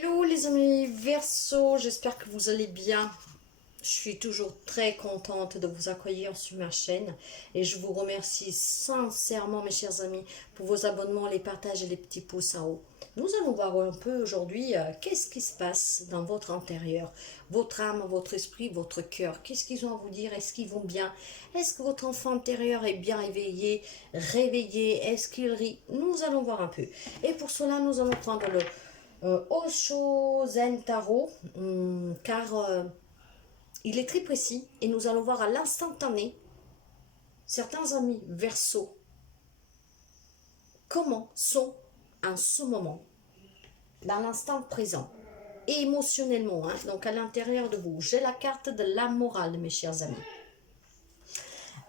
Hello les amis Verseau, j'espère que vous allez bien. Je suis toujours très contente de vous accueillir sur ma chaîne et je vous remercie sincèrement mes chers amis pour vos abonnements, les partages et les petits pouces en haut. Nous allons voir un peu aujourd'hui qu'est-ce qui se passe dans votre intérieur, votre âme, votre esprit, votre cœur. Qu'est-ce qu'ils ont à vous dire? Est-ce qu'ils vont bien? Est-ce que votre enfant intérieur est bien éveillé, réveillé? Est-ce qu'il rit? Nous allons voir un peu. Et pour cela, nous allons prendre le Osho Zen Tarot, car il est très précis et nous allons voir à l'instantané certains amis Verseau comment sont en ce moment, dans l'instant présent, et émotionnellement, hein, donc à l'intérieur de vous. J'ai la carte de la morale, mes chers amis.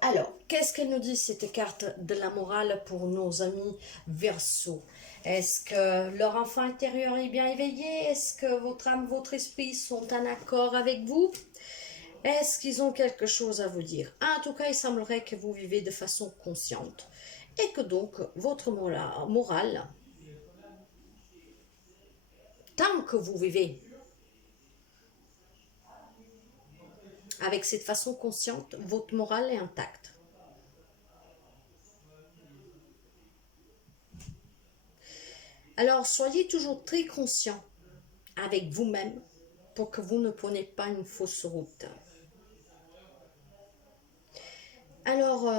Alors, qu'est-ce qu'elle nous dit cette carte de la morale pour nos amis Verseau? Est-ce que leur enfant intérieur est bien éveillé? Est-ce que votre âme, votre esprit sont en accord avec vous? Est-ce qu'ils ont quelque chose à vous dire? En tout cas, il semblerait que vous vivez de façon consciente et que donc votre morale, tant que vous vivez avec cette façon consciente, votre morale est intacte. Alors, soyez toujours très conscient avec vous-même pour que vous ne preniez pas une fausse route. Alors,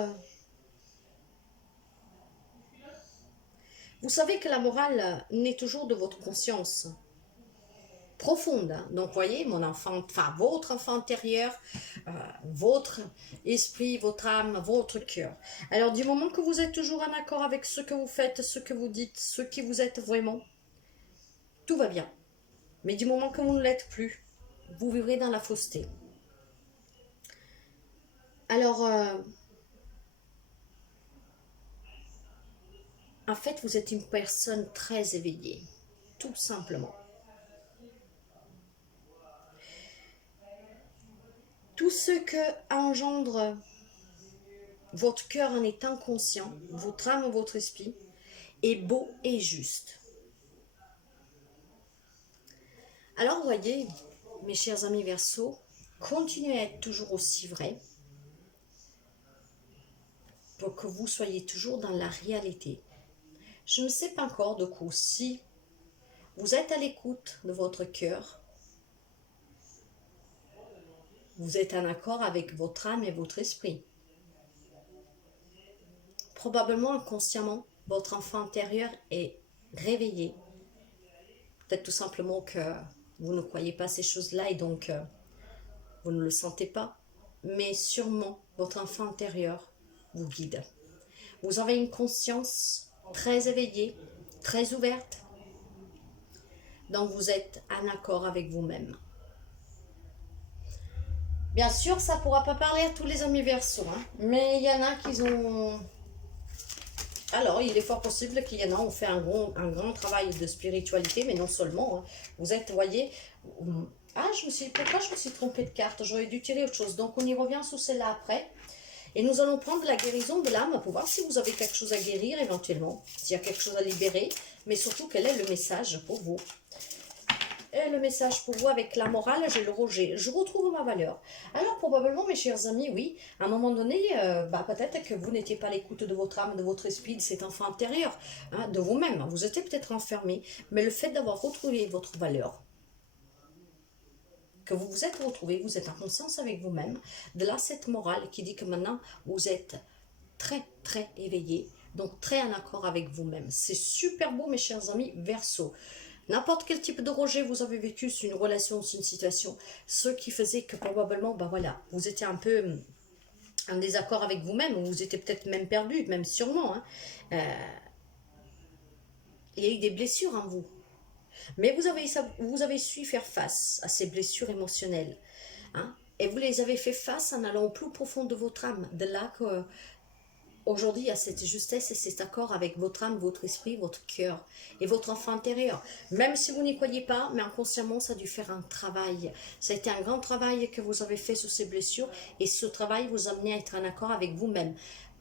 vous savez que la morale naît toujours de votre conscience profonde. Hein. Donc, voyez, mon enfant, enfin, votre enfant intérieur, votre esprit, votre âme, votre cœur. Alors, du moment que vous êtes toujours en accord avec ce que vous faites, ce que vous dites, ce qui vous êtes vraiment, tout va bien. Mais du moment que vous ne l'êtes plus, vous vivrez dans la fausseté. Alors, en fait, vous êtes une personne très éveillée, tout simplement. Tout ce que engendre votre cœur en étant conscient, votre âme, votre esprit, est beau et juste. Alors, voyez, mes chers amis Verseau, continuez à être toujours aussi vrai pour que vous soyez toujours dans la réalité. Je ne sais pas encore de coup si vous êtes à l'écoute de votre cœur, vous êtes en accord avec votre âme et votre esprit. Probablement inconsciemment, votre enfant intérieur est réveillé. Peut-être tout simplement que vous ne croyez pas ces choses-là et donc vous ne le sentez pas. Mais sûrement, votre enfant intérieur vous guide. Vous avez une conscience très éveillée, très ouverte. Donc vous êtes en accord avec vous-même. Bien sûr, ça ne pourra pas parler à tous les amis Verseau, hein, mais il y en a qui ont... Alors, il est fort possible qu'il y en a qui ont fait un grand travail de spiritualité, mais non seulement. Hein. Vous êtes, voyez... Ah, pourquoi je me suis trompée de carte? J'aurais dû tirer autre chose. Donc, on y revient sur celle-là après. Et nous allons prendre la guérison de l'âme pour voir si vous avez quelque chose à guérir éventuellement, s'il y a quelque chose à libérer, mais surtout quel est le message pour vous. Et le message pour vous avec la morale, j'ai le rejet. Je retrouve ma valeur. Alors probablement, mes chers amis, oui, à un moment donné, peut-être que vous n'étiez pas à l'écoute de votre âme, de votre esprit, de cet enfant intérieur, hein, de vous-même. Vous étiez peut-être enfermé, mais le fait d'avoir retrouvé votre valeur, que vous vous êtes retrouvé, vous êtes en conscience avec vous-même, de là cette morale qui dit que maintenant vous êtes très très éveillé, donc très en accord avec vous-même. C'est super beau mes chers amis Verseau. N'importe quel type de rejet vous avez vécu sur une relation, sur une situation, ce qui faisait que probablement, voilà, vous étiez un peu en désaccord avec vous-même, ou vous étiez peut-être même perdu, même sûrement. Hein. Il y a eu des blessures en vous. Mais vous avez su faire face à ces blessures émotionnelles. Hein, et vous les avez fait face en allant au plus profond de votre âme. De là que aujourd'hui, il y a cette justesse et cet accord avec votre âme, votre esprit, votre cœur et votre enfant intérieur. Même si vous n'y croyez pas, mais inconsciemment, ça a dû faire un travail. Ça a été un grand travail que vous avez fait sur ces blessures et ce travail vous a amené à être en accord avec vous-même.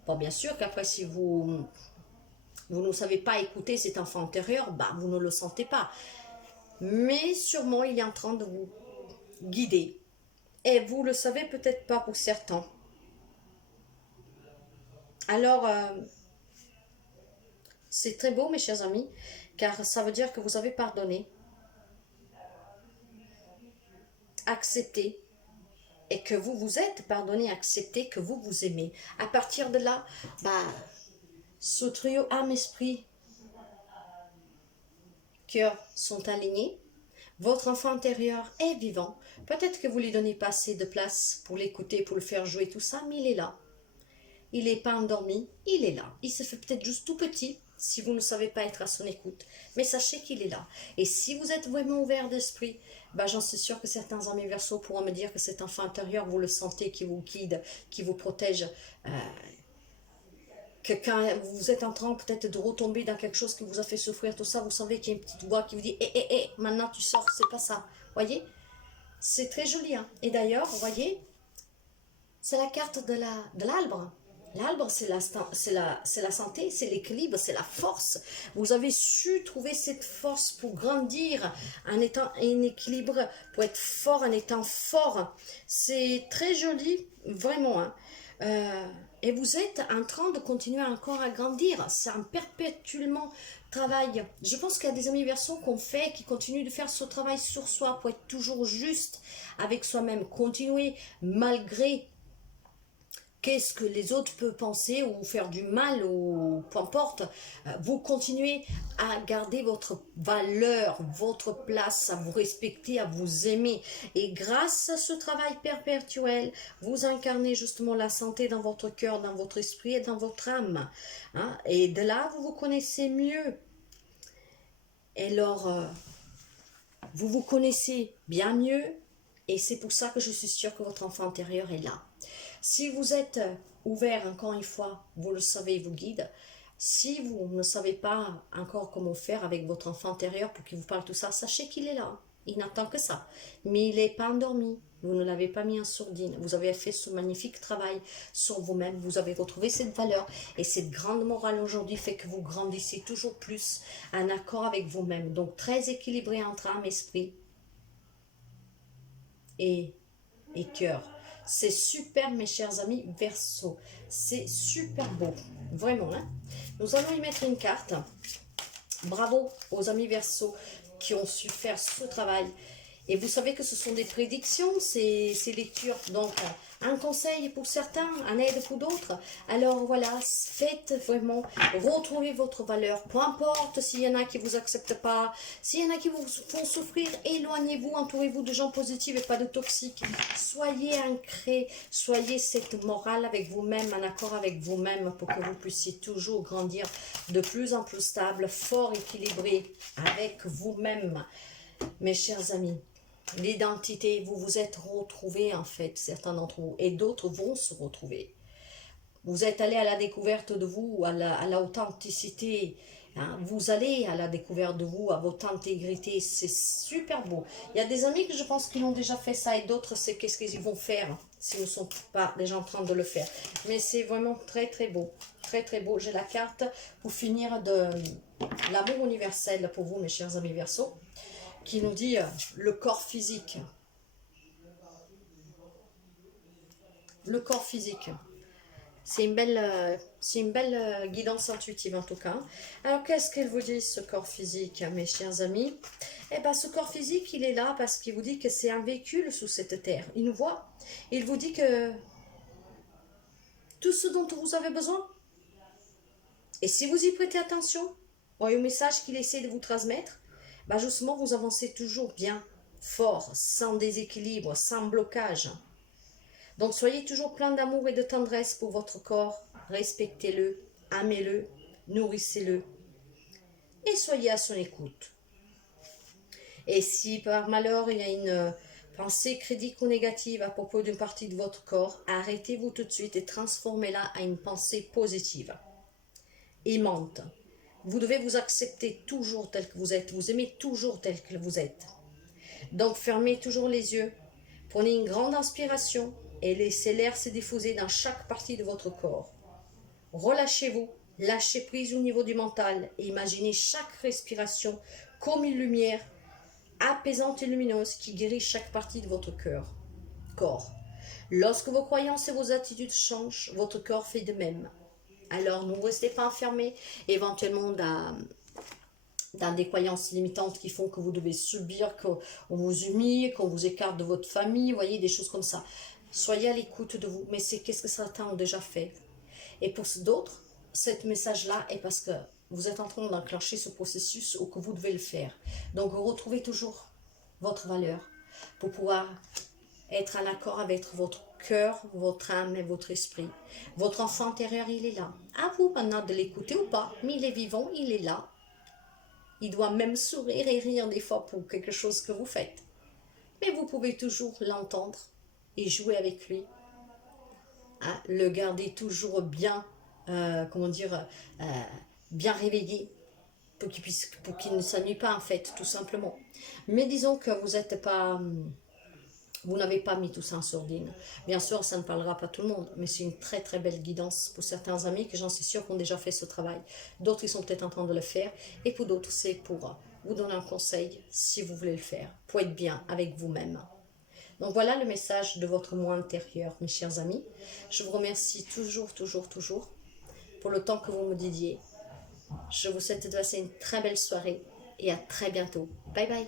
Bon, bien sûr qu'après, si vous ne savez pas écouter cet enfant intérieur, vous ne le sentez pas. mais sûrement il est en train de vous guider. Et vous le savez peut-être pas pour certains. Alors, c'est très beau, mes chers amis, car ça veut dire que vous avez pardonné, accepté, et que vous vous êtes pardonné, accepté, que vous vous aimez. À partir de là, bah, ce trio âme, esprit, cœur sont alignés. Votre enfant intérieur est vivant. Peut-être que vous lui donnez pas assez de place pour l'écouter, pour le faire jouer, tout ça, mais il est là. Il n'est pas endormi, il est là. Il se fait peut-être juste tout petit si vous ne savez pas être à son écoute. Mais sachez qu'il est là. Et si vous êtes vraiment ouvert d'esprit, bah, j'en suis sûre que certains amis Verseaux pourront me dire que cet enfant intérieur, vous le sentez, qui vous guide, qui vous protège. Euh, que quand vous êtes en train peut-être de retomber dans quelque chose qui vous a fait souffrir, tout ça, vous savez qu'il y a une petite voix qui vous dit maintenant tu sors, c'est pas ça. Voyez, c'est très joli. Hein. Et d'ailleurs, vous voyez, c'est la carte de l'arbre. L'arbre, c'est la santé, c'est l'équilibre, c'est la force. Vous avez su trouver cette force pour grandir en étant en équilibre, pour être fort en étant fort. C'est très joli, vraiment. Hein. Et vous êtes en train de continuer encore à grandir. C'est un perpétuellement travail. Je pense qu'il y a des amis Verseaux qu'on fait, qui continuent de faire ce travail sur soi pour être toujours juste avec soi-même. Continuer malgré qu'est-ce que les autres peuvent penser ou faire du mal ou peu importe, vous continuez à garder votre valeur, votre place, à vous respecter, à vous aimer. Et grâce à ce travail perpétuel, vous incarnez justement la santé dans votre cœur, dans votre esprit et dans votre âme. Hein? Et de là, vous vous connaissez mieux. Et alors, vous vous connaissez bien mieux. Et c'est pour ça que je suis sûre que votre enfant intérieur est là. Si vous êtes ouvert, encore une fois, vous le savez, il vous guide. Si vous ne savez pas encore comment faire avec votre enfant intérieur pour qu'il vous parle tout ça, sachez qu'il est là. Il n'attend que ça. Mais il n'est pas endormi. Vous ne l'avez pas mis en sourdine. Vous avez fait ce magnifique travail sur vous-même. Vous avez retrouvé cette valeur. Et cette grande morale aujourd'hui fait que vous grandissez toujours plus en accord avec vous-même. Donc très équilibré entre âme, esprit et cœur. C'est super, mes chers amis Verseau. C'est super beau. Vraiment. Hein? Nous allons y mettre une carte. Bravo aux amis Verseau qui ont su faire ce travail. Et vous savez que ce sont des prédictions, ces lectures. Donc, un conseil pour certains, un aide pour d'autres. Alors voilà, faites vraiment, retrouvez votre valeur. Peu importe s'il y en a qui ne vous acceptent pas, s'il y en a qui vous font souffrir, éloignez-vous, entourez-vous de gens positifs et pas de toxiques. Soyez ancrés, soyez cette morale avec vous-même, en accord avec vous-même pour que vous puissiez toujours grandir de plus en plus stable, fort, équilibré avec vous-même. Mes chers amis, l'identité, vous vous êtes retrouvés en fait, certains d'entre vous, et d'autres vont se retrouver. Vous êtes allés à la découverte de vous, à la authenticité, hein. Vous allez à la découverte de vous, à votre intégrité, c'est super beau. Il y a des amis que je pense qu'ils ont déjà fait ça, et d'autres c'est qu'est-ce qu'ils vont faire, s'ils ne sont pas déjà en train de le faire. Mais c'est vraiment très très beau, très très beau. J'ai la carte pour finir de l'amour universel pour vous, mes chers amis Verseaux, qui nous dit le corps physique. Le corps physique. C'est une belle guidance intuitive en tout cas. Alors qu'est-ce qu'elle vous dit, ce corps physique, mes chers amis? Eh bien, ce corps physique, il est là parce qu'il vous dit que c'est un véhicule sous cette terre. Il nous voit. Il vous dit que tout ce dont vous avez besoin. Et si vous y prêtez attention au message qu'il essaie de vous transmettre, bah justement, vous avancez toujours bien, fort, sans déséquilibre, sans blocage. Donc, soyez toujours plein d'amour et de tendresse pour votre corps. Respectez-le, aimez-le, nourrissez-le. Et soyez à son écoute. Et si par malheur, il y a une pensée critique ou négative à propos d'une partie de votre corps, arrêtez-vous tout de suite et transformez-la en une pensée positive. Aimante. Vous devez vous accepter toujours tel que vous êtes. Vous aimez toujours tel que vous êtes. Donc, fermez toujours les yeux. Prenez une grande inspiration et laissez l'air se diffuser dans chaque partie de votre corps. Relâchez-vous, lâchez prise au niveau du mental et imaginez chaque respiration comme une lumière apaisante et lumineuse qui guérit chaque partie de votre corps. Lorsque vos croyances et vos attitudes changent, votre corps fait de même. Alors ne restez pas enfermés éventuellement dans des croyances limitantes qui font que vous devez subir, qu'on vous humilie, qu'on vous écarte de votre famille, vous voyez, des choses comme ça. Soyez à l'écoute de vous, mais c'est qu'est-ce que certains ont déjà fait. Et pour d'autres, ce message-là est parce que vous êtes en train d'enclencher ce processus ou que vous devez le faire. Donc retrouvez toujours votre valeur pour pouvoir être en accord avec votre cœur, votre âme et votre esprit. Votre enfant intérieur, il est là. À vous maintenant de l'écouter ou pas, mais il est vivant, il est là. Il doit même sourire et rire des fois pour quelque chose que vous faites. Mais vous pouvez toujours l'entendre et jouer avec lui. Hein, le garder toujours bien, euh, bien réveillé pour qu'il ne s'ennuie pas en fait, tout simplement. Mais disons que vous n'avez pas mis tout ça en sourdine. Bien sûr, ça ne parlera pas à tout le monde, mais c'est une très très belle guidance pour certains amis que j'en suis sûre ont déjà fait ce travail. D'autres, ils sont peut-être en train de le faire. Et pour d'autres, c'est pour vous donner un conseil si vous voulez le faire, pour être bien avec vous-même. Donc voilà le message de votre moi intérieur, mes chers amis. Je vous remercie toujours, toujours, toujours pour le temps que vous me dédiez. Je vous souhaite de passer une très belle soirée et à très bientôt. Bye bye.